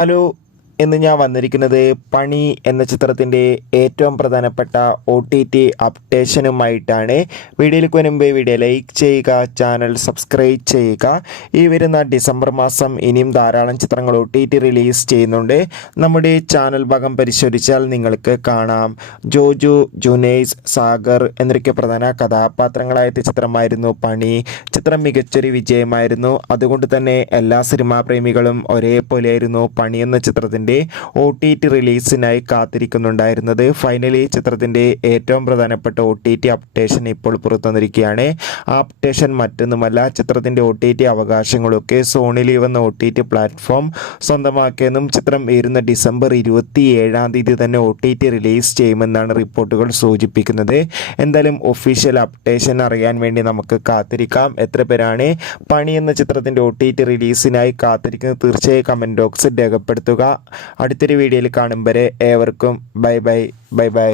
Hello, ഇന്ന് ഞാൻ വന്നിരിക്കുന്നത് പണി എന്ന ചിത്രത്തിൻ്റെ ഏറ്റവും പ്രധാനപ്പെട്ട OTT അപ്ഡേഷനുമായിട്ടാണ്. വീഡിയോയിലേക്ക് വരുമ്പോൾ വീഡിയോ ലൈക്ക് ചെയ്യുക, ചാനൽ സബ്സ്ക്രൈബ് ചെയ്യുക. ഈ വരുന്ന ഡിസംബർ മാസം ഇനിയും ധാരാളം ചിത്രങ്ങൾ OTT റിലീസ് ചെയ്യുന്നുണ്ട്. നമ്മുടെ ചാനൽ ഭാഗം പരിശോധിച്ചാൽ നിങ്ങൾക്ക് കാണാം. ജോജു, ജുനൈസ്, സാഗർ എന്നൊക്കെ പ്രധാന കഥാപാത്രങ്ങളായ ചിത്രമായിരുന്നു പണി. ചിത്രം മികച്ചൊരു വിജയമായിരുന്നു. അതുകൊണ്ട് തന്നെ എല്ലാ സിനിമാ പ്രേമികളും ഒരേപോലെയായിരുന്നു പണി എന്ന ചിത്രത്തിൻ്റെ OTT റിലീസിനായി കാത്തിരിക്കുന്നുണ്ടായിരുന്നത്. ഫൈനലി ചിത്രത്തിൻ്റെ ഏറ്റവും പ്രധാനപ്പെട്ട OTT അപ്ഡേഷൻ ഇപ്പോൾ പുറത്തുവന്നിരിക്കുകയാണ്. ആ അപ്ഡേഷൻ മറ്റൊന്നുമല്ല, ചിത്രത്തിൻ്റെ OTT അവകാശങ്ങളൊക്കെ സോണി ലീവ് എന്ന OTT പ്ലാറ്റ്ഫോം സ്വന്തമാക്കിയെന്നും ചിത്രം വരുന്ന ഡിസംബർ 27 തന്നെ OTT റിലീസ് ചെയ്യുമെന്നാണ് റിപ്പോർട്ടുകൾ സൂചിപ്പിക്കുന്നത്. എന്തായാലും ഒഫീഷ്യൽ അപ്ഡേഷൻ അറിയാൻ വേണ്ടി നമുക്ക് കാത്തിരിക്കാം. എത്ര പേരാണ് പണി എന്ന ചിത്രത്തിൻ്റെ OTT റിലീസിനായി കാത്തിരിക്കുന്നത്? തീർച്ചയായും കമൻറ്റ് ബോക്സിൽ രേഖപ്പെടുത്തുക. അടുത്തൊരു വീഡിയോയിൽ കാണും വരെ ഏവർക്കും ബൈ ബൈ.